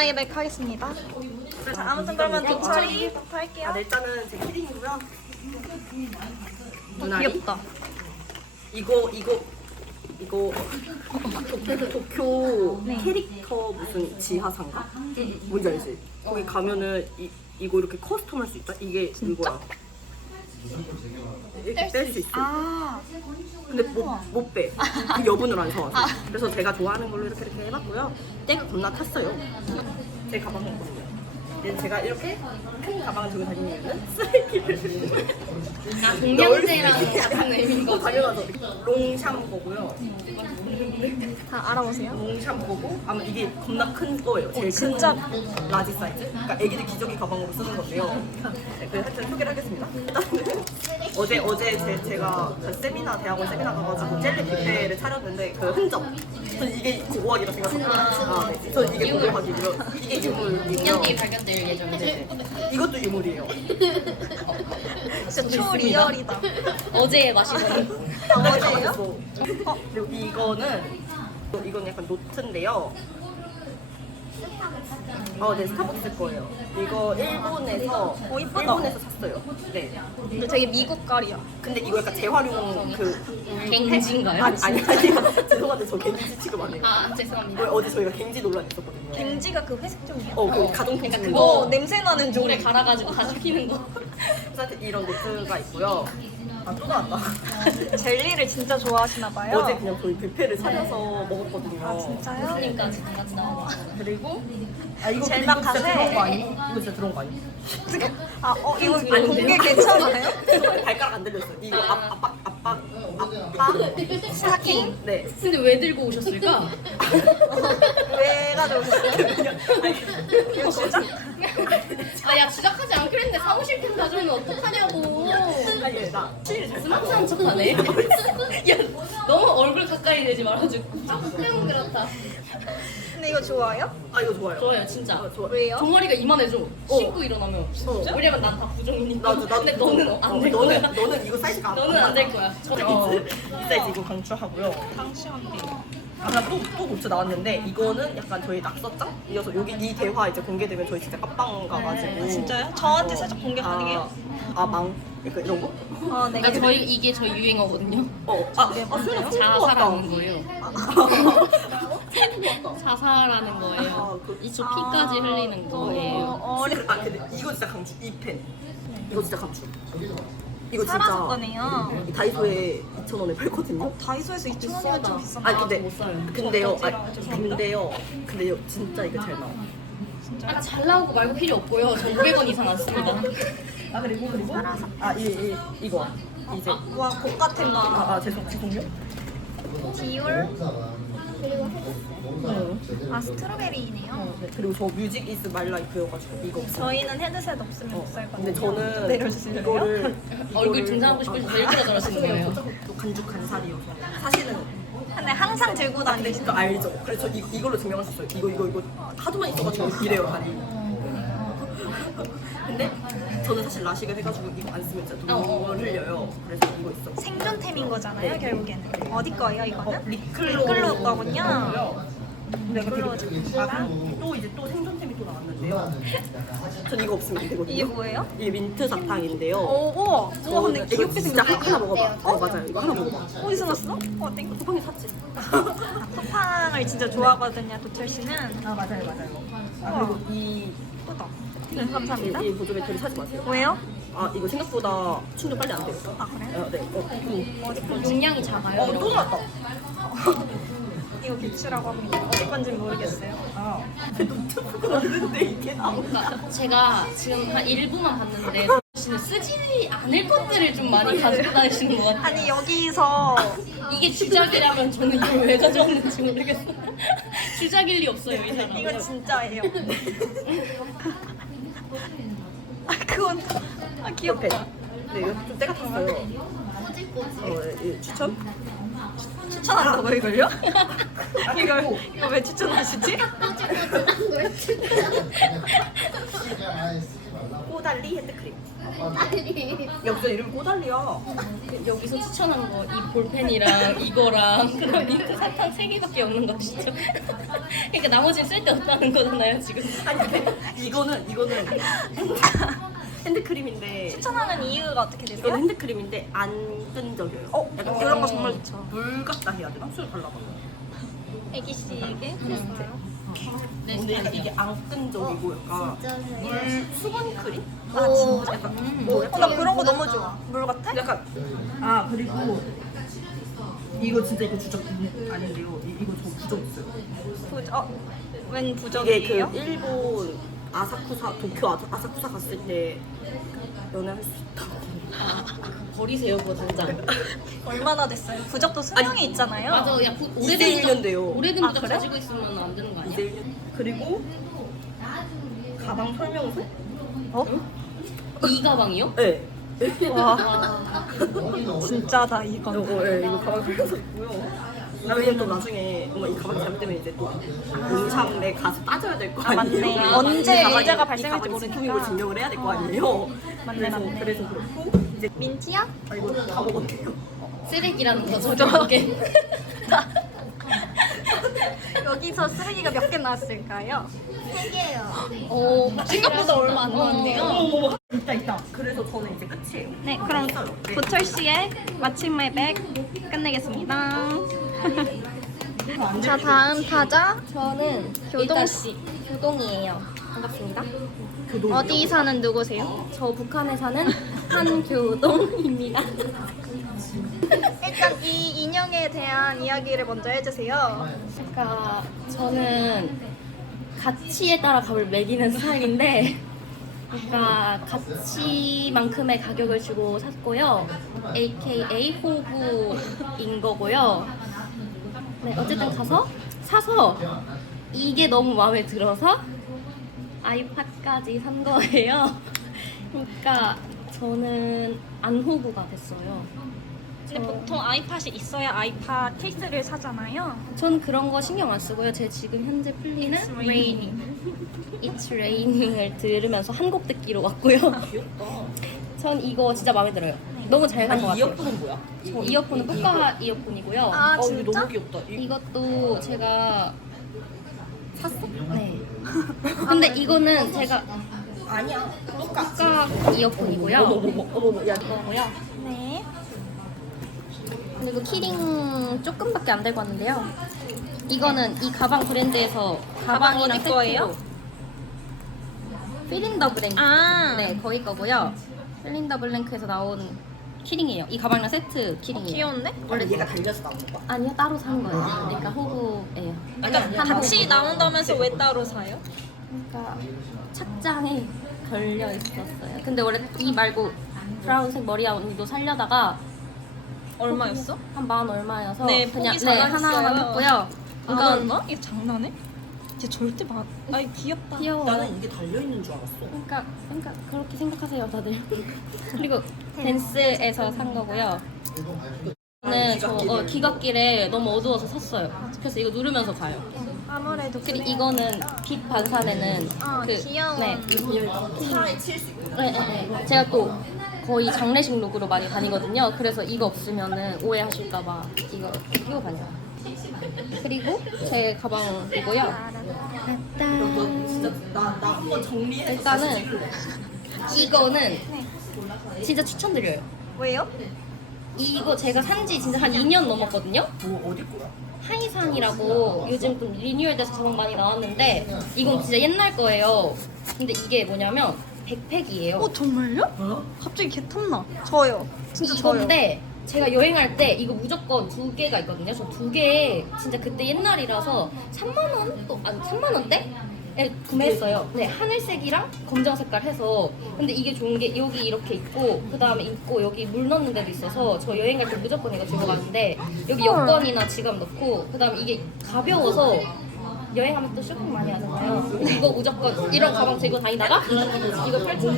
마이백 하겠습니다. 자, 아무튼 그러면 도착이부터 할게요. 아, 일단은 제 키링이고요. 귀엽다. 이거 이거 이거 도- 도쿄 네. 캐릭터 무슨 지하상가? 뭔지 알지? 거기 가면은 이 이거 이렇게 커스텀 할 수 있다. 이게 이거야. 이렇게 뺄수 있어. 아, 근데 못, 못 빼. 그 여분을 안 사와서. 그래서 제가 좋아하는 걸로 이렇게 이렇게 해봤고요. 때가 겁나 탔어요. 제 가방이거든요. 얘는 제가 이렇게 큰 가방을 들고 다니는 이유는 쓰레기를 아, 동양제랑 같은 의미인 이거 거지. 당연하죠. 롱샴 거고요. 다 알아보세요. 롱샴 거고 아마 이게 겁나 큰 거예요. 제일 진짜? 큰 라지 사이즈. 그러니까 애기들 기저귀 가방으로 쓰는 건데요. 네, 그래서 하여튼 소개를 하겠습니다. 일단은 어제 어제 제, 제가 그 세미나 대학원 세미나 가가지고 젤리 뷔페를 차렸는데 그 흔적. 전 이게 오하기라 생각합니다. 아, 네. 전 이게 고려하기고요. 이게 유물이고요. 2년 뒤에 발견될 네. 이것도 유물이에요. 진짜 초리얼이다. 어제 마시던 아, 어제예요? 어, 그리고 이거는 이건 약간 노트인데요. 어, 네, 스타벅스 거예요. 이거 일본에서 어, 이쁘다. 일본에서 샀어요. 네. 근데 되게 미국 깔이야. 근데 이거 약간 재활용 그 갱지인가요? 아니 아니 아니요. 죄송한데 저 갱지 취급 안 해요. 아, 죄송합니다. 어, 어제 저희가 갱지 논란 있었거든요. 갱지가 그 회색 종이야. 어, 그 어, 가동 그러니까. 그거 어, 냄새 나는 종이. 물에 갈아가지고 다시 피는 거. 사실 이런 노트가 있고요. 아, 또 나왔다. 젤리를 진짜 좋아하시나 봐요. 어제 그냥 저희 뷔페를 차려서 먹었거든요. 아, 진짜요? 그러니까 생각나. 그리고 아 이거 젤 이거. 진짜 들어온 거 아니에요? 이거 진짜 들어온 거 아니에요? 아, 어, 이거? 공개 괜찮아요? 발가락 안 들렸어요. 이거 압, 압박 압박 압박 스타킹? 네. 근데 왜 들고 오셨을까? 왜 가져오셨어요? 이거 진짜? 아, 야, 주작하지 않기로 했는데 사무실 템 가져오면 어떡하냐고. 아니 나 실을 잘 스마트한 척하네. 야, 너무 얼굴 가까이 대지 말아주고. 조금 그렇다. 근데 이거 좋아요? 아 이거 좋아요. 좋아요, 진짜. 어, 좋아. 왜요? 종아리가 이만해져. 씻고 일어나면. 어. 왜냐면 난 다 부정이니까. 나도 나도 근데 너는 안될 너는 거야. 너는 이거 사이즈가 너는 안 될 거야. 저 어, 이 사이즈 이거 강추하고요. 아까 또또 노트 나왔는데 이거는 약간 저희 낙서장 이어서 여기 이 대화 이제 공개되면 저희 진짜 깜빵 가가지고 진짜요? 저한테 살짝 공개 가능해요? 아망 약간 이런 거? 어, 네. 아, 저희 이게 저희 유행어거든요. 어, 아, 아, 수연아 자사라는 거예요. 거예요. 자사라는 아, 거예요. 그- 이쪽 피까지 흘리는 거예요. 어, 어리 아 근데 이거 진짜 강추 이 펜. 이거 진짜 강추. 이거 진짜. 이 다이소에 2,000원에 팔거든요. 다이소에서 2,000원이면 좀 비싼데. 아니 근데 못 사요. 근데요. 저 아, 근데요. 근데요. 진짜 이게 잘 나와. 아, 잘 나오고 말고 필요 없고요. 저 500원 이상 안 씁니다. 아 그리고 그리고 아이 이, 이거 이제 와, 복 같은 거. 아, 아 죄송 죄송요. 디올? 어, 아, 스트로베리네요. 네, 그리고 저 뮤직 이즈 마이 라이프여가지고 이거. 저희는 헤드셋 없으면 어, 못살 거예요. 근데 저는 내려주실래요? 이거를 얼굴 등장하고 싶어서 제일 아, 들어 저러시는 거예요. 또 간죽 간살이어서 사실은 근데 항상 들고 다니시는 그거 알죠. 그래서 저 이, 이걸로 증명했었어요. 이거 이거 이거 하도만 있어가지고 이래요 다리. 근데 저는 사실 라식을 해가지고 이거 안 쓰면 진짜 어, 어, 눈물 흘려요. 그래서 이거 있어. 생존템인 거잖아요, 결국에는. 어디 거예요, 이거는? 리클로 리클로 거군요. 네, 아, 또 이제 또 생존템이 또 나왔는데요. 전 이거 없으면 안 되거든요. 이게 뭐예요? 이게 민트 사탕인데요. 오, 우와. 우와, 근데 이거 귀엽게 진짜 생겼어. 하나 먹어봐. 어 맞아요. 이거 하나 먹어봐. 어디서 났어? 어, 땡. 쿠팡에 샀지. 아, 쿠팡을 진짜 좋아하거든요, 도철 씨는. 아 맞아요 맞아요. 아. 그리고 이, 예쁘다. 네, 감사합니다. 이, 이 보조 배터리 사지 마세요. 왜요? 아 이거 생각보다 충전 빨리 안 돼요. 아, 그래요? 아, 네. 어, 음. 용량이 작아요. 어, 또. 나왔다. 이거 비추라고 합니다. 어디 건지 모르겠어요. 아, 노트북 왔는데 이게 나온다. 그러니까 제가 지금 한 일부만 봤는데 씨는 쓰지 않을 것들을 좀 많이 가지고 다니시는 것 같아요. 아니, 여기서 이게 주작이라면 저는 이걸 왜 가져왔는지 모르겠어요. 주작일 리 없어요, 이 사람. 이건 진짜예요. 아, 그건. 아, 귀엽다. 네, 이거 좀 때가 탔어요. 어, 예, 예, 추천? 추천한다고 이걸요? 이걸 이거 왜 추천하시지? 꼬달리 핸드크림. 여기서 이름 꼬달리야. 여기서 추천한 거 이 볼펜이랑 이거랑 그런 민트 사탕 세 개밖에 없는 거 진짜. 그러니까 나머지는 쓸데없다는 거잖아요 지금. 아니 근데 이거는 이거는 핸드크림인데 추천하는 이유가 어떻게 이건 되세요? 핸드크림인데 안 끈적여요. 어, 약간 그런 거 정말. 물 같다 해야 되나? 술 발라봐. 애기 씨에게 그랬어요. 근데 약간 이게 안 끈적이고 약간 물 수분 크림? 아 진짜? 약간 음. 뭐 어, 약간 나 그런 거 너무 좋아. 물 같아? 약간 아 그리고 이거 진짜 이거 주적 아닌데요. 이- 이거 저 부적 있어요. 부적. 어, 웬 이게 부적이에요? 그 일본 아사쿠사 도쿄 아사, 아사쿠사 갔을 때 연애할 수 있다고. 버리세요 그거 당장. 얼마나 됐어요? 부적도 수명이 있잖아요. 맞아, 야 부, 이제 오래된 부적 일년 돼요. 오래된 아, 부적 그래? 가지고 있으면 안 되는 거 아니야? 이제 일년. 그리고 가방 설명서? 어? 이 가방이요? 네. 와, 와. 진짜다 어, 이건. 어, 예, 이거 가방 설명서 있고요. 아, 왜냐면 또 나중에 뭔가 이 가방 잘못되면 이제 또 음상에 가서 따져야 될 거 아, 아니에요. 맞네. 이 언제 가방이- 문제가 이 발생할지 가방이 모르니까. 제품인 걸 증명을 해야 될 거 아니에요. 맞네, 그래서, 맞네. 그래서 그렇고 이제 민티야? 아 이거 다 먹었대요. 쓰레기라는 거죠 결국엔. 여기서 쓰레기가 몇 개 나왔을까요? 어, 생각보다 얼마 안 나왔네요. 있다 있다. 그래서 저는 이제 끝이에요. 네, 그럼 네. 고철 씨의 마침내 백 끝내겠습니다. 자, 다음 타자 저는 교동 씨. 교동이에요. 반갑습니다. 어디 사는 누구세요? 저 북한에 사는 한교동입니다. 일단 이 인형에 대한 이야기를 먼저 해주세요. 그러니까 저는 가치에 따라 값을 매기는 스타일인데 그러니까 가치만큼의 가격을 주고 샀고요. AKA 호구인 거고요. 네, 어쨌든 가서 사서 이게 너무 마음에 들어서 아이팟까지 산 거예요. 그러니까 저는 안 호구가 됐어요. 근데 보통 아이팟이 있어야 아이팟 케이스를 사잖아요. 전 그런 거 신경 안 쓰고요. 제 지금 현재 풀리는 It's Raining, It's Raining을 들으면서 한 곡 듣기로 왔고요. 귀엽다. 전 이거 진짜 마음에 들어요. 너무 잘산것 아니 같아요. 이어폰은 뭐야? 저 이어폰은 포카 이어폰이고요. 아, 어, 이거 진짜? 너무 귀엽다. 이- 이것도 제가 샀어? 네. 근데 이거는 제가 아니야. 포카 이어폰이고요. 어머머머 어머머 야 이거고요. 네. 그리고 키링 조금밖에 안 들고 왔는데요. 이거는 이 가방 브랜드에서 가방이랑 어디 거예요? 세트로 필린더 브랜드 아, 네 거기 거고요. 필린더 블랭크에서 나온 키링이에요. 이 가방이랑 세트 키링이에요. 귀여운데? 원래 얘가 달려서 나온 거야? 아니요 따로 산 거예요. 그러니까 호구예요. 그러니까 같이 나온다면서 왜 따로 사요? 그러니까 착장에 걸려 있었어요. 근데 원래 이 말고 브라운색 머리아웃도 살려다가 얼마였어? 한 만 얼마여서 네, 그냥 포기 네. 하나만 샀고요. 이건 이건 얼마? 이거 장난해? 얘 절대 막. 아이 귀엽다. 귀여워. 나는 이게 달려 있는 줄 알았어. 그러니까 그러니까 그렇게 생각하세요 다들. 그리고 댄스에서 산 거고요. 저는 저 어, 귀갓길에 너무 어두워서 샀어요. 그래서 이거 누르면서 가요. 아무래도 그리고. 이거는 빛 반사되는 아, 그 귀여운. 네. 차에 칠 수 있고. 네, 네, 네. 제가 또 거의 장례식 룩으로 많이 다니거든요. 그래서 이거 없으면은 오해하실까봐 이거 끼고 다녀요. 그리고 제 가방이고요. 한번 정리해. 일단은 이거는 진짜 추천드려요. 왜요? 이거 제가 산 지 진짜 한 2년 넘었거든요. 뭐 어디 거야? 하이산이라고 요즘 좀 리뉴얼돼서 가방 많이 나왔는데 이건 진짜 옛날 거예요. 근데 이게 뭐냐면 백팩이에요. 어 정말요? 어? 갑자기 개 탐나. 저요. 진짜 저요. 이건데 제가 여행할 때 이거 무조건 두 개가 있거든요. 저 두 개에 진짜 그때 옛날이라서 3만 원? 또 아니 3만 원대? 에 구매했어요. 네, 하늘색이랑 검정 색깔 해서 근데 이게 좋은 게 여기 이렇게 있고 그 다음에 있고 여기 물 넣는 데도 있어서 저 여행 갈 때 무조건 이거 들고 가는데 여기 여권이나 지갑 넣고 그 다음에 이게 가벼워서 여행하면 또 쇼핑 많이 하잖아요. 이거 무조건 이런 가방 들고 다니다가 이거 펼쳐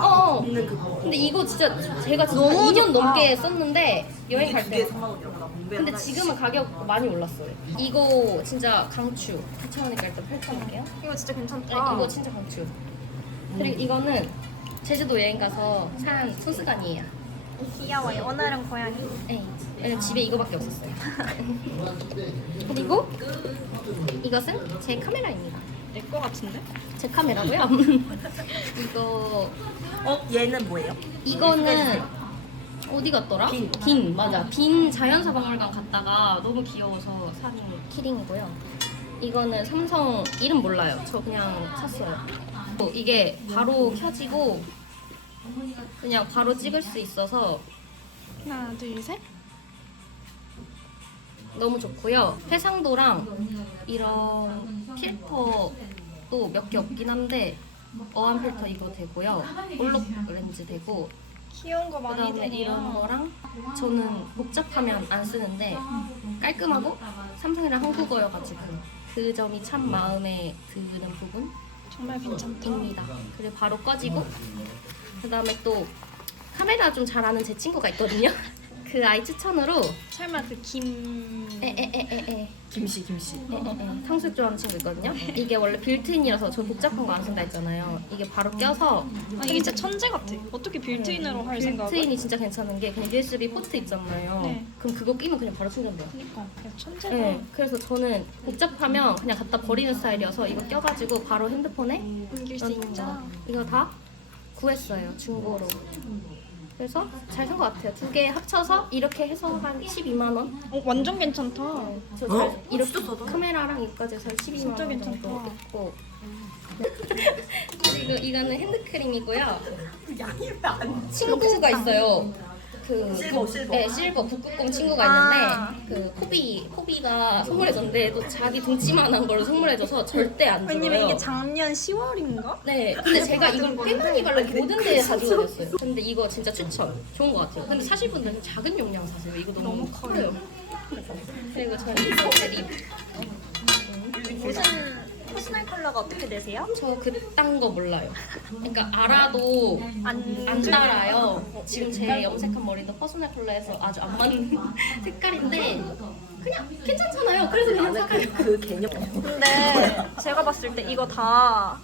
어. 그거. 근데 이거 진짜 제가 진짜 너무 2년 좋다. 넘게 썼는데 여행 갈 때. 3만 원이라고 나 몽벨 근데 지금은 가격 많이 올랐어요. 이거 진짜 강추. 4,000원이니까 일단 펼쳐놓을게요. 이거 진짜 네, 괜찮다. 이거 진짜 강추. 그리고 이거는 제주도 여행 가서 산 소스간이에요. 귀여워요. 오늘은 고양이. 네. 왜냐면 집에 이거밖에 없었어요. 그리고 이것은 제 카메라입니다. 내 거 같은데? 제 카메라고요. 이거 어 얘는 뭐예요? 이거는 어디 갔더라? 빈. 맞아. 빈 자연사 박물관 갔다가 너무 귀여워서 산 키링이고요. 이거는 삼성 이름 몰라요. 저 그냥 샀어요. 어, 이게 바로 켜지고 그냥 바로 찍을 수 있어서 하나, 둘, 셋. 너무 좋고요. 해상도랑 이런 필터도 몇 개 없긴 한데 어안 필터 이거 되고요. 볼록 렌즈 되고 귀여운 거 많이 그다음에 이런 되네요. 거랑 저는 복잡하면 안 쓰는데 깔끔하고 삼성이랑 한국어여가지고 그 점이 참 마음에 드는 정말 괜찮다. 그래 바로 꺼지고 그다음에 또 카메라 좀 잘하는 제 친구가 있거든요. 그 아이 추천으로 설마 그 김... 에에에에에 김씨 김씨. 탕수육 좋아하는 친구 있거든요. 이게 원래 빌트인이라서 저 복잡한 거 안 쓴다 했잖아요. 이게 바로 껴서 아, 이게 진짜 천재 같아. 어떻게 빌트인으로 할 생각을? 빌트인이 진짜 괜찮은 게 그냥 USB 포트 있잖아요. 네. 그럼 그거 끼면 그냥 바로 충전돼요. 그니까 야, 천재다. 네, 그래서 저는 복잡하면 그냥 갖다 버리는 스타일이어서 이거 껴가지고 바로 핸드폰에 옮길 수 넣는 있죠. 거. 이거 다 구했어요 중고로. 그래서 잘 산 것 같아요. 두 개 합쳐서 이렇게 해서 한 12만 원. 어, 완전 괜찮다. 저 어? 잘, 이렇게 진짜 싸다. 카메라랑 이까지 해서 12만 진짜 원 괜찮다. 정도 있고. 그리고 이거는 핸드크림이고요. 양이 왜안 친구가 있어요. 그 실버, 실버. 네, 실버 북극곰 친구가 아. 있는데 그 코비 코비가 선물해줬는데 또 자기 등치만한 걸 선물해줘서 절대 안 줘요. 왜냐면 이게 작년 10월인가? 네, 근데 제가 이걸 꽤 많이 발라 모든 데에 가지고 다녔어요. 근데 이거 진짜 추천. 좋은 것 같아요. 근데 사실 분들은 작은 용량 사세요. 이거 너무, 너무 커요. 그리고 저는 이거 립. 무슨 컬러가 어떻게 되세요? 저 그딴 거 몰라요. 그러니까 알아도 안, 안 따라요. 지금 제 염색한 머리도 퍼스널 컬러에서 아주 안 맞는 색깔인데 그냥 괜찮잖아요. 그래서 그냥 사가요. 그, 그 개념. 근데 제가 봤을 때 이거 다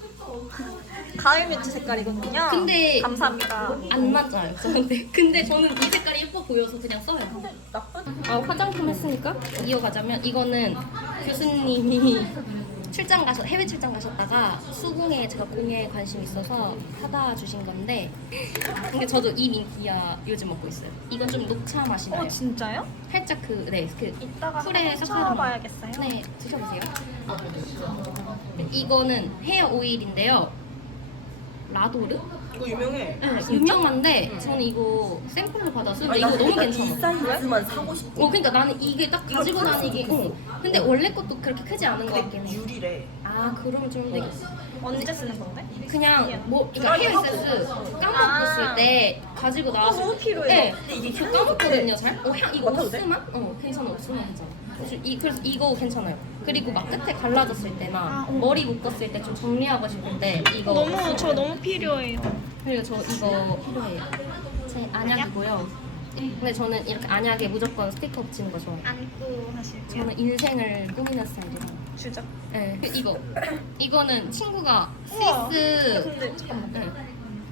가을 뮤트 색깔이거든요. 근데 감사합니다. 안 맞아요 저한테. 근데 저는 이 색깔이 예뻐 보여서 그냥 써요. 아 화장품 했으니까 이어가자면 이거는 교수님이 출장 가셨 해외 출장 가셨다가 수궁에 제가 공예에 관심 있어서 사다 주신 건데 근데 저도 이 민기야 요즘 먹고 있어요. 이건 좀 녹차 맛이 나요. 어 진짜요? 살짝 그 네 그 이따가 쿨에 한번 섞어서 쳐봐야겠어요. 네, 드셔보세요. 이거는 헤어 오일인데요. 라도르? 이거 유명해. 네, 유명한데 저는 이거 샘플을 받아서 근데 이거 나 너무 이 괜찮아. 사이즈만 사고 싶어. 어, 그러니까 나는 이게 딱 가지고 다니기. 어. 근데 원래 것도 그렇게 크지 않은 것 같긴 근데 해. 유리래. 아, 그러면 좀 되겠어. 언제 쓰는 건데? 그냥 뭐 그러니까 헤어 에센스 까먹었을 때 가지고 나와서 너무 필요해. 네. 근데 이게 저 향이 까먹거든요, 잘. 어, 향 이거 맡아도 돼? 어, 괜찮아, 오스만 괜찮아. 그래서 이 그래서 이거 괜찮아요. 그리고 막 끝에 갈라졌을 때나 아, 어. 머리 묶었을 때 좀 정리하고 싶을 때 이거 너무 저 너무 필요해요. 그리고 저 이거 필요해요. 제 안약이고요. 근데 저는 이렇게 안약에 무조건 스티커 붙이는 거 좋아해요. 안고 하실게요. 저는 인생을 꾸미는 스타일이라. 주죠. 네. 그 이거 이거는 친구가 우와. 스위스 근데 잠깐만. 네.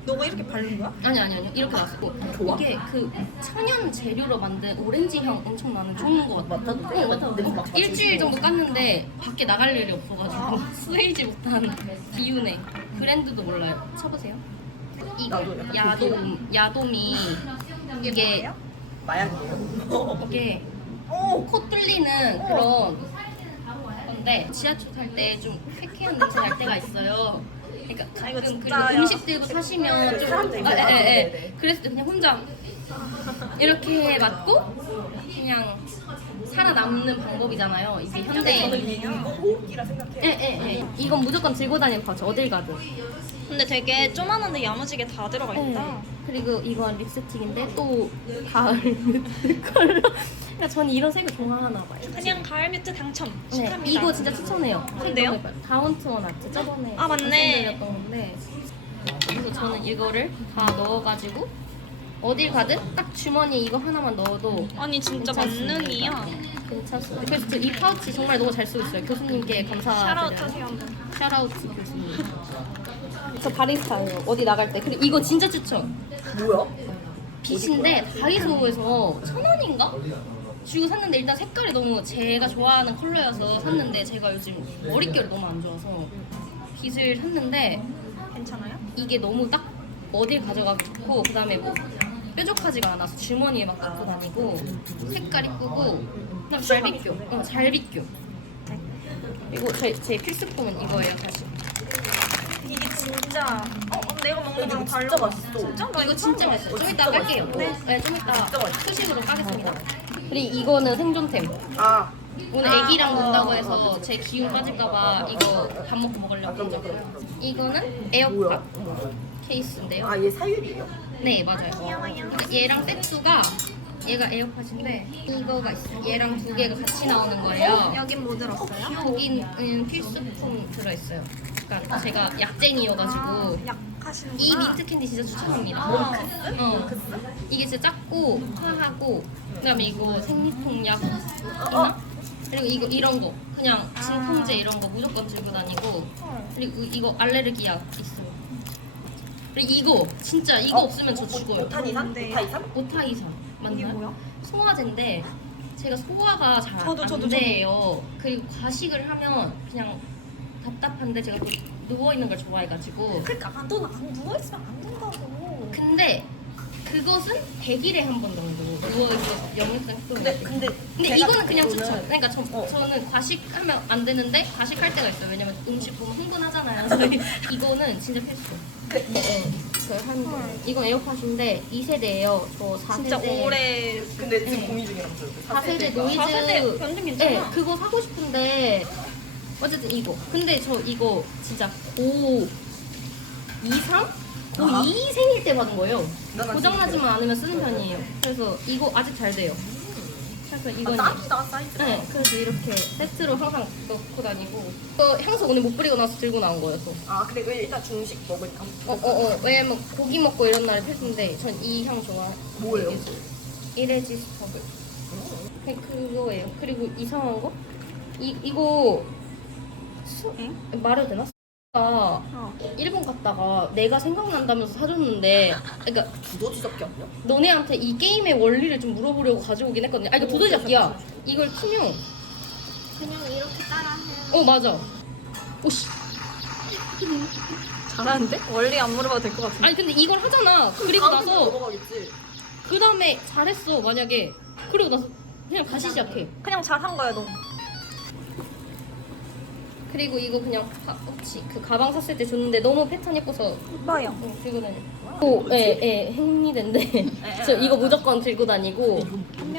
너가 이렇게 바른 거야? 아니 아니 아니 이렇게 나왔고 좋아? 이게 그 천연 재료로 만든 오렌지 향 엄청 나는 좋은 거 같아. 맡아도 돼? 어, 맡아도 돼. 맡아도 일주일 돼? 정도 깠는데 밖에 나갈 일이 없어가지고 스웨이지 못한 비운에 브랜드도 몰라요. 쳐보세요. 이거 야돔 야돔이 이게 마약이에요. 이게 오. 코 뚫리는 그런 건데 지하철 탈 때 좀 쾌쾌한 냄새 날 때가 있어요. 그러니까 아, 이거 가끔 진짜요? 그리고 음식 들고 타시면 좀 사람들 아, 있어요. 예, 예, 네, 예. 네. 그랬을 때 그냥 혼자 이렇게 맞고 그냥 살아남는 방법이잖아요. 이게 저는 현대인. 이- 이거 호흡기라 생각해. 예, 예, 예. 이건 무조건 들고 다니는 파츠 어딜 가든. 근데 되게 쪼만한데 야무지게 다 들어가 있다. 네. 그리고 이건 립스틱인데 또 가을 컬러. 그러니까 저는 이런 색을 좋아하나 봐요. 그냥 가을 뮤트 당첨 네, 축하합니다. 이거 진짜 추천해요. 뭔데요? 예뻐요. 다운투원 아트 저번에 아, 맞네. 말씀드렸던 건데 그래서 저는 이거를 다 넣어가지고 어딜 가든 딱 주머니에 이거 하나만 넣어도 아니 진짜 괜찮습니다. 만능이야. 괜찮습니다. 그래서 저 이 파우치 정말 너무 잘 쓰고 있어요. 교수님께 감사드려요. 샤라웃 하세요. 샤라우트 교수님. 저 바리스타예요. 어디 나갈 때. 그리고 이거 진짜 추천. 뭐야? 빛인데 다이소에서 천 원인가? 주고 샀는데 일단 색깔이 너무 제가 좋아하는 컬러여서 샀는데 제가 요즘 머릿결이 너무 안 좋아서 빛을 샀는데 괜찮아요? 이게 너무 딱 어딜 가져가고 좋고 그다음에 뭐 뾰족하지가 않아서 주머니에 막 갖고 다니고 색깔 이쁘고 그다음 잘 비껴. 어, 잘 비껴. 그리고 제, 제 필수품은 이거예요 사실. 이게 진짜 어 어, 내가 먹는 거랑 이거 달라. 진짜 맛있어. 진짜? 나 이거 진짜 처음 맛있어요. 좀 이따 깔게요. 맛있어. 네, 좀 이따 진짜 맛있어. 수식으로 까겠습니다. 그리고 이거는 생존템. 아, 오늘 아, 애기랑 어, 논다고 어, 해서 어, 제 기운 빠질까봐 이거 밥 먹고 먹으려고 했죠. 그런 거. 이거는 에어팟? 케이스인데요. 아, 얘 사유리예요? 네 맞아요. 얘랑 세트가 얘가 에어팟인데 이거가 있어요. 얘랑 두 개가 같이 나오는 거예요. 여긴 뭐 들었어요? 여기는 필수품 들어있어요. 그러니까 제가 약쟁이여가지고 아, 약 하시는구나. 이 민트 캔디 진짜 추천합니다. 몬크스? 어. 이게 진짜 작고 화하고 그다음에 이거 생리통약이나 그리고 이거 이런 거 그냥 진통제 이런 거 무조건 들고 다니고 그리고 이거 알레르기약 있어요. 그리고 이거 진짜 이거 어? 없으면 저 죽어요. 오탄 이산? 뭔데? 오탄 이산? 오타이산 이게 맞나요? 뭐야? 소화제인데 제가 소화가 잘 저도, 안 저도, 돼요. 그리고 과식을 하면 그냥 답답한데 제가 또 누워 있는 걸 좋아해가지고 그러니까 아, 넌안 누워 있으면 안 된다고. 근데 그것은 100일에 한 번 정도 누워 있어서 영역상 효과가 근데. 근데. 근데 이거는 그냥 추천. 그러니까 저, 어. 저는 과식하면 안 되는데 과식할 때가 있어요. 왜냐면 음식 보면 흥분하잖아요. 저희 이거는 진짜 필수. 그, 네. 저한 이건 에어팟인데 2세대예요. 저 4세대. 진짜 오래 근데 지금 네. 고민 중이라면서요. 그 4세대 노이즈. 4세대 변등 괜찮아. 네, 그거 사고 싶은데 어쨌든 이거. 근데 저 이거 진짜 고 2, 3? 고 아하. 2 생일 때 받은 거예요. 고장나지만 않으면 쓰는 편이에요. 그래서 이거 아직 잘 돼요. 그래서 아, 이건 딱이다, 사이즈가. 네, 그래서 이렇게 세트로 항상 넣고 다니고. 또 향수 오늘 못 뿌리고 나서 들고 나온 거여서. 아, 그래, 왜 일단 중식 먹으니까. 어, 어, 어. 왜냐면 고기 먹고 이런 날에 필수인데 전 이 향 좋아. 뭐예요? 이레지스터블. 그냥 그거예요. 그리고 이상한 거? 이 이거 수, 응? 말해도 되나? 가 어. 일본 갔다가 내가 생각난다면서 사줬는데 그러니까 두더지 잡기 아니야? 너네한테 이 게임의 원리를 좀 물어보려고 가져오긴 했거든요. 아 이거 도도잡기야. 이걸 키면 그냥 이렇게 따라해. 어 맞아. 오씨. 잘하는데? 원리 안 물어봐도 될 것 같은데. 아니 근데 이걸 하잖아. 그리고 나서 넘어가겠지. 그 다음에 잘했어 만약에. 그리고 나서 그냥 다시 시작해. 그냥 잘한 거야 너. 그리고 이거 그냥 파우치 그 가방 샀을 때 줬는데 너무 패턴 예뻐서. 어, 들고 다녀. 오, 예, 예, 행리대인데 저 이거 무조건 들고 다니고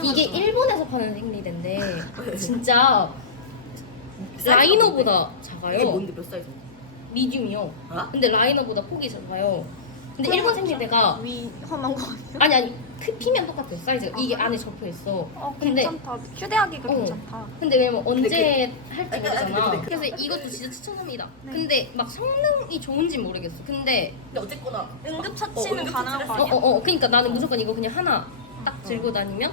이게 일본에서 파는 행리대인데 진짜 라이너보다 이게 작아요. 뭔데, 몇 사이즈? 미디움이요. 아? 근데 라이너보다 폭이 작아요. 근데 일본 생리대가 위 험한 거 같아. 아니 아니 크 피면 똑같아요 사이즈 가 이게 안에 접혀 있어. 어 근데 괜찮다. 휴대하기가 어. 괜찮다. 근데 왜냐면 언제 근데 할지 근데 모르잖아. 근데 그래서 이것도 진짜 추천합니다. 네. 근데 막 성능이 좋은지 모르겠어. 근데 근데 어쨌거나. 응급처치는 어, 가능한 거 어, 아니야? 어, 어, 그러니까 나는 무조건 이거 그냥 하나 딱 들고 다니면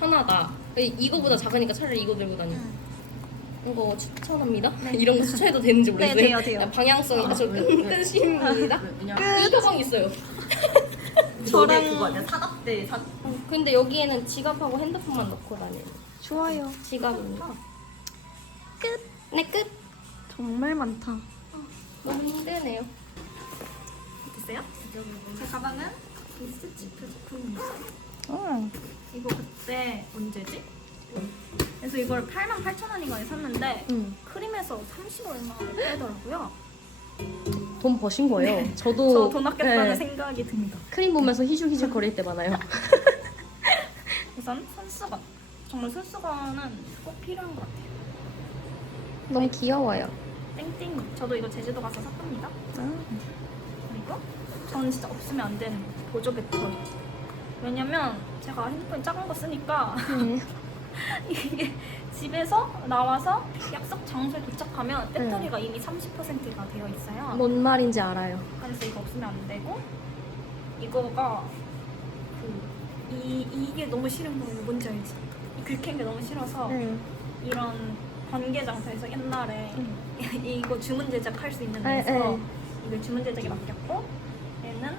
편하다. 이거보다 작으니까 차라리 이거 들고 다니고. 이거 추천합니다. 이런 거 추천해도 되는지 모르겠어요. 네, 돼요, 돼요. 야, 방향성이 아주 끝입니다. 이 가방 있어요. 저랑- 그거 아니야? 사납대, 사. 근데 여기에는 지갑하고 핸드폰만 넣고 다녀요. 좋아요. 지갑입니다. 끝. 네, 끝. 정말 많다. 너무 힘드네요. 됐어요? 제 가방은 미스치프 제품입니다. 이거 그때 언제지? 그래서 이걸 88,000원인가에 샀는데 음. 크림에서 30 얼마에 빼더라고요. 돈 버신 거예요. 네. 저도 저돈 아꼈다는 네, 생각이 듭니다. 크림 보면서 희죽희죽 거릴 때 많아요. 우선 손수건. 정말 손수건은 꼭 필요한 것 같아요. 너무 귀여워요. 땡땡. 저도 이거 제주도 가서 샀답니다. 그리고 저는 진짜 없으면 안 되는 보조 배터리. 왜냐면 제가 핸드폰 작은 거 쓰니까 네. 이게 집에서 나와서 약속 장소에 도착하면 배터리가 이미 30%가 되어 있어요. 뭔 말인지 알아요. 그래서 이거 없으면 안 되고 이거가 그그 이, 이게 너무 싫은 거예요. 뭔지 알지? 이 긁힌 게 너무 싫어서 네. 이런 번개 장소에서 옛날에 이거 주문 제작할 수 있는 네, 데서 네. 이걸 주문 제작에 맡겼고 얘는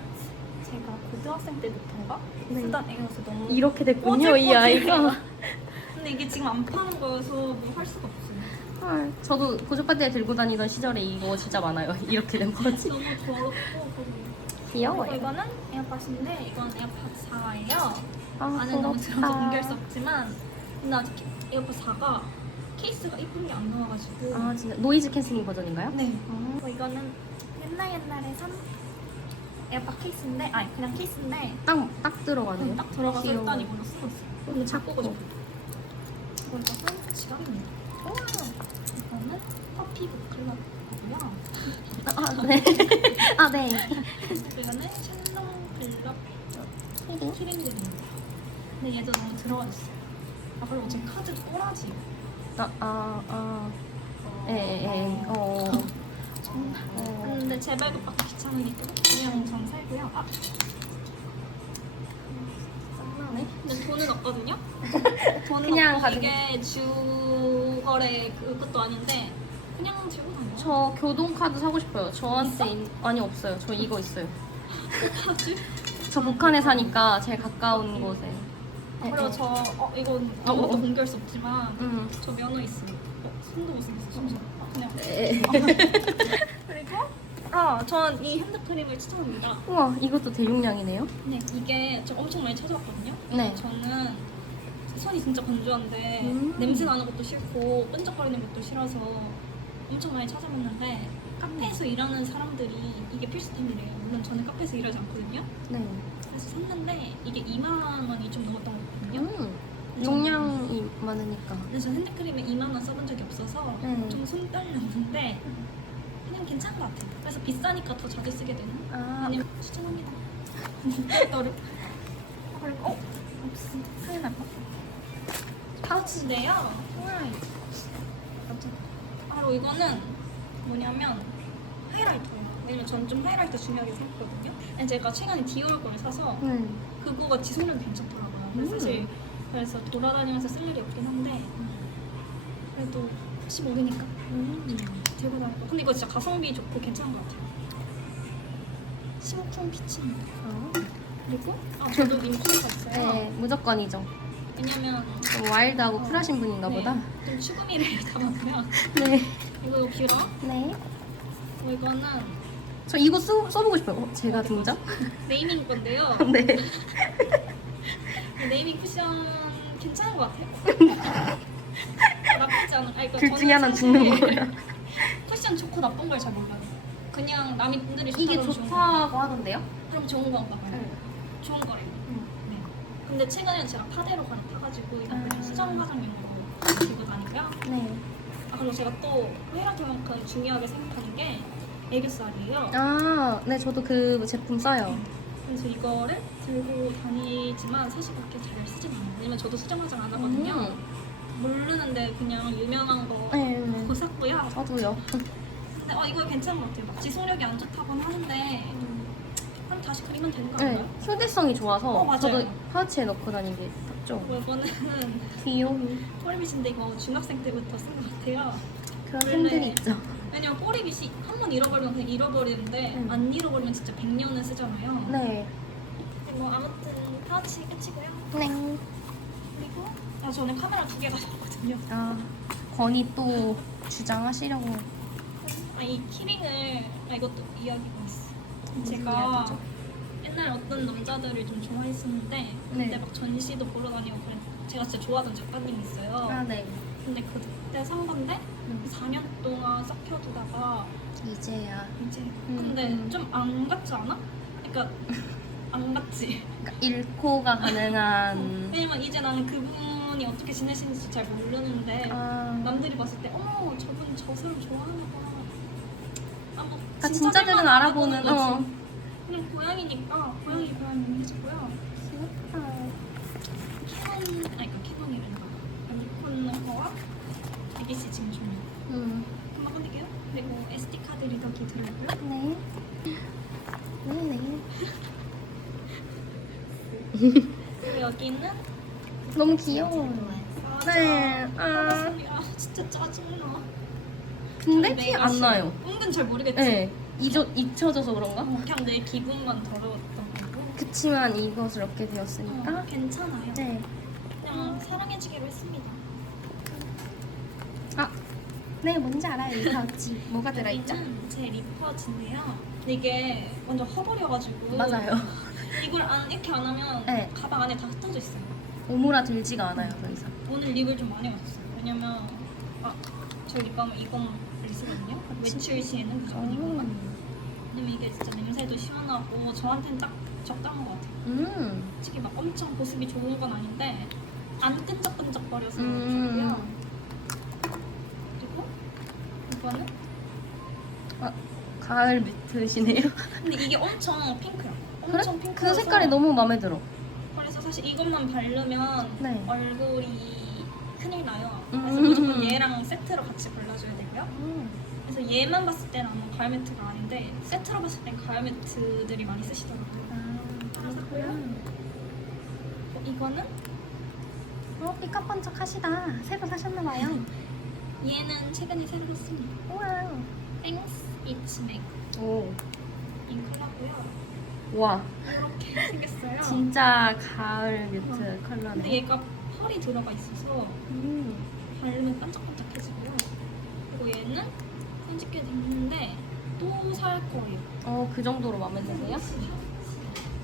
제가 고등학생 때부터인가 네. 쓰던 애여서 너무 이렇게 됐군요. 이 아이가. 근데 이게 지금 안 파는 거여서 뭐 할 수가 없어요. 헐, 저도 고조파티에 들고 다니던 시절에 이거 진짜 많아요. 이렇게 된 거지. 너무 더럽고 그리고 귀여워요. 이거는 에어팟인데 이건 에어팟 4예요. 아, 안에 너무. 들어서 공개할 수 없지만 근데 아직 에어팟 4가 케이스가 이쁜 게 안 나와가지고 아, 진짜 노이즈 캔슬링 버전인가요? 네. 아, 어, 이거는 옛날 옛날에 산 에어팟 케이스인데 아니 그냥 케이스인데 딱, 딱 들어가네요. 딱 들어가서 귀여워. 일단 이걸로 쓰고 있어요. 근데 바꾸고 싶어. 이거 이것은 지갑입니다. 이거는 커피 북 클럽이고요. 아, 네. 아, 네. 이거는 샬롬 글럽 키링들입니다. 근데 얘도 너무. 아 그리고 지금 카드 꼬라지. 아, 아, 아. 예, 예, 예. 어. 정말. 어. 근데 재발급받기 귀찮으니까 그냥 전 살고요. 아. 짱나네. 근데 돈은 없거든요. 돈은 그냥 가지고- 이게 주거래 그것도 아닌데 그냥 들고 다녀요. 저 교통카드 사고 싶어요. 저한테 있- 아니 없어요. 저 이거 있어요. 저 북한에 사니까 제일 가까운 곳에. 네, 그리고 네. 저 어, 이건 어, 아무것도 어. 공개할 수 없지만 음. 저 면허 있어요. 어, 손도 못 생겼어. 심지어. 아, 그냥. 네. 그리고 아, 전 이 핸드크림을 추천합니다. 우와, 이것도 대용량이네요. 네, 이게 저 엄청 많이 찾아왔거든요. 네. 저는 손이 진짜 건조한데 음. 냄새 나는 것도 싫고 끈적거리는 것도 싫어서 엄청 많이 찾아봤는데 카페에서 일하는 사람들이 이게 필수템이래요. 물론 저는 카페에서 일하지 않거든요. 네. 그래서 샀는데 이게 2만 원이 좀 넘었던 거거든요. 음. 용량이 많으니까. 근데 전 핸드크림에 2만 원 써본 적이 없어서 음. 좀 손 떨렸는데 그냥 괜찮은 것 같아요. 그래서 비싸니까 더 자주 쓰게 되는. 아, 아니면 추천합니다. 너를. 어? 없어. 큰일 날 것. 파우치인데요. 하이. 바로 이거는 뭐냐면 하이라이터예요. 왜냐면 저는 좀 하이라이터 중요하게 생각하거든요. 근데 제가 최근에 디올 걸 사서 네. 그거가 지속력이 괜찮더라고요. 그래서 음. 사실 그래서 돌아다니면서 쓸 일이 없긴 한데 그래도 혹시 모르니까 음. 들고 다니고 근데 이거 진짜 가성비 좋고 괜찮은 것 같아요. 심쿵 피치입니다. 어. 그리고 아 저도 민폐가 있어요. 네, 무조건이죠. 왜냐면 좀 와일드하고 쿨하신 분인가 보다. 네, 좀 추구미를 담았고요. 네. 이거 이거 뷰러. 네. 어, 이거는 저 이거 써, 써보고 싶어요. 어, 제가 등장? 네이밍 건데요. 네. 네이밍 쿠션 괜찮은 것 같아요. 나쁘지 않은. 아, 이거 둘 저는 중에 하나는 사실 죽는 거야. 쿠션 좋고 나쁜 걸 잘 몰라요. 그냥 남이 분들이 이게 그러면 좋은 거. 좋다고 하던데요? 그럼 좋은 건가 봐요. 네. 좋은 거래요. 음. 네. 근데 최근에 제가 파데로 하나 타 가지고 아. 수정 화장용으로 들고 다니고요. 네. 아 그리고 제가 또 헤이라트만큼 중요하게 생각하는 게 애교살이에요. 아, 네, 저도 그 제품 써요. 그래서 이거를 들고 다니지만 사실 그렇게 잘 쓰진 않아요. 왜냐면 저도 수정 화장 안 하거든요. 음. 모르는데 그냥 유명한 거 네, 네. 그거 샀고요. 저도요. 근데 어, 이거 괜찮은 것 같아요. 막 지속력이 안 좋다고는 하는데 그럼 다시 그리면 되는 거 네, 아닌가요? 휴대성이 좋아서 어, 맞아요. 저도 파우치에 넣고 다니기 딱뭐 이거는 귀여운 꼬리빗인데 이거 중학생 때부터 쓴 것 같아요. 그런 원래- 팬들이 있죠. 왜냐면 꼬리빗이 한 번 잃어버리면 그냥 잃어버리는데 음. 안 잃어버리면 진짜 100년은 쓰잖아요. 네. 뭐 아무튼 파우치 끝이고요. 네. 그리고 아 저는 카메라 두 개 가져왔거든요. 아, 건이 또 주장하시려고. 아 이 키링을 아 이것도 이야기가 있어. 무슨 제가 이야기죠? 옛날 어떤 남자들을 좀 좋아했었는데 그때 네. 막 전시도 보러 다니고 그래 제가 진짜 좋아하던 작가님이 있어요. 아, 네. 근데 그때 산 건데 음. 4년 동안 썩혀두다가 이제야. 이제 음, 근데 음. 좀 안 같지 않아? 그러니까 안 같지. 그러니까 잃고가 가능한. 왜냐면 이제 나는 그분이 어떻게 지내시는지 잘 모르는데 아, 남들이 봤을 때 어머 저분 저 사람 좋아하나 봐. 아, 뭐 그러니까 진짜들은 알아보는. 거지. 어. 그냥 고양이니까 고양이 고양이 해주고요. 귀엽다. 캐논 아니 그 캐논이란다. 니콘 거와 ABC 지금 종류 음. 한번 꺼낼게요. 그리고 SD 카드 리더기 들어있고요. 네. 네, 네. 그리고 여기는 너무 귀여워. 네. 아. 아 진짜 짜증나. 근데 티 안. 나요. 은근 잘 모르겠지. 네. 잊어, 잊혀져서 그런가? 어, 그냥 내 기분만 더러웠던 거고. 그치만 이것을 얻게 되었으니까. 어, 괜찮아요. 네. 그냥 사랑해주기로 했습니다. 아, 네, 뭔지 알아요. 이 파우치. 뭐가 들어있죠? 제. 근데 이게 완전 허벌여가지고 맞아요. 이걸 안 이렇게 안 하면 네. 가방 안에 다 흩어져 있어요. 오므라들지가 않아요, 더 이상. 오늘 립을 좀 많이 마셨어요. 왜냐면 아, 저 립밤은 이 건 쓰거든요. 외출 시에는 무조건 이거만. 왜냐면 이게 진짜 냄새도 시원하고 저한테는 딱 적당한 것 같아요. 음. 솔직히 막 엄청 보습이 좋은 건 아닌데 안 끈적끈적거려서 음. 좋고요. 그리고 이거는 아, 가을 미트시네요. 근데 이게 엄청 핑크야. 그래? 엄청 핑크. 그 색깔이 너무 마음에 들어. 그래서 사실 이것만 바르면 네. 얼굴이 큰일 나요. 그래서 음. 무조건 얘랑 세트로 같이 발라줘야 되고요. 음. 그래서 얘만 봤을 때는 아마 가을 매트가 아닌데 세트로 봤을 땐 가을 매트들이 많이 쓰시더라고요. 하나 샀고요. 어, 이거는 어, 삐까번쩍 하시다. 새로 사셨나봐요. 얘는 최근에 새로 샀습니다. 우와. Thanks, it's Meg 오. 이 컬러고요. 와. 이렇게 생겼어요. 진짜 가을 뮤트 근데 컬러네. 얘가 펄이 들어가 있어서 음. 바르면 반짝반짝해지고요. 그리고 얘는 끈적게 됐는데 또 살 거예요. 어, 그 정도로 마음에 드세요?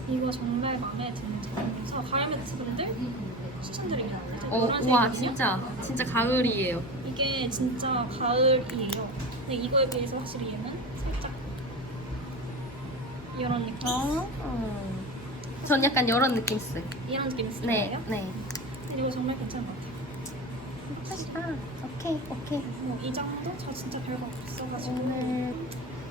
이거 정말 마음에 드는 제품이라서 가을 매트 분들 추천드립니다. 어, 노란색이거든요. 와, 진짜. 진짜 가을이에요. 이게 진짜 가을이에요. 근데 이거에 비해서 확실히 얘는 살짝 이런 느낌. 어. 전 약간 이런 느낌 쓰. 이런 느낌 있어요. 네, 네. 이거 정말 괜찮은 것 같아요. 아, 오케이, 오케이. 뭐 이 정도? 저 진짜 별거 없어가지고. 오늘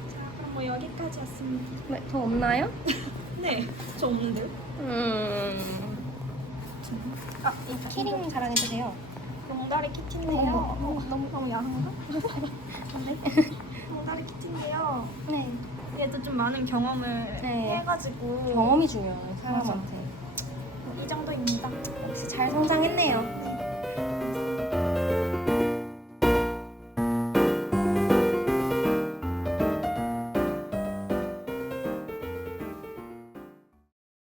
자, 그럼 뭐 여기까지였습니다. 왜, 더 없나요? 네, 저 없는데요? 음. 아, 이 키링 자랑해주세요. 롱다리 키티인데요. 어머, 너무 너무 야한가? 롱다리 키티인데요. 네. 얘도 좀 많은 경험을 네. 해가지고 경험이 중요해요, 사람한테. 이 정도입니다. 잘 성장했네요.